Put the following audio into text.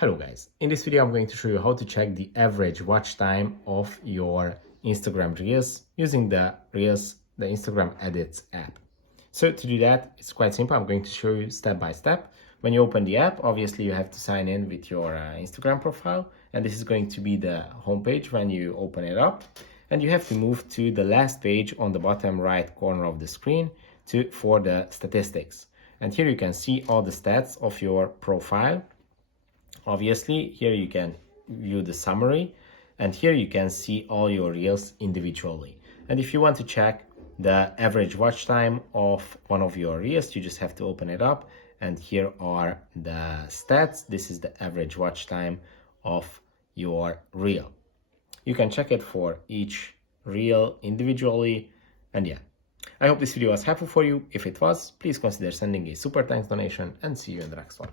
Hello guys, in this video I'm going to show you how to check the average watch time of your Instagram Reels using the Instagram Edits app. So to do that, it's quite simple. I'm going to show you step by step. When you open the app, obviously you have to sign in with your Instagram profile, and this is going to be the homepage when you open it up. And you have to move to the last page on the bottom right corner of the screen for the statistics. And here you can see all the stats of your profile. Obviously, here you can view the summary, and here you can see all your reels individually. And if you want to check the average watch time of one of your reels, you just have to open it up, and here are the stats. This is the average watch time of your reel. You can check it for each reel individually, and yeah. I hope this video was helpful for you. If it was, please consider sending a super thanks donation, and see you in the next one.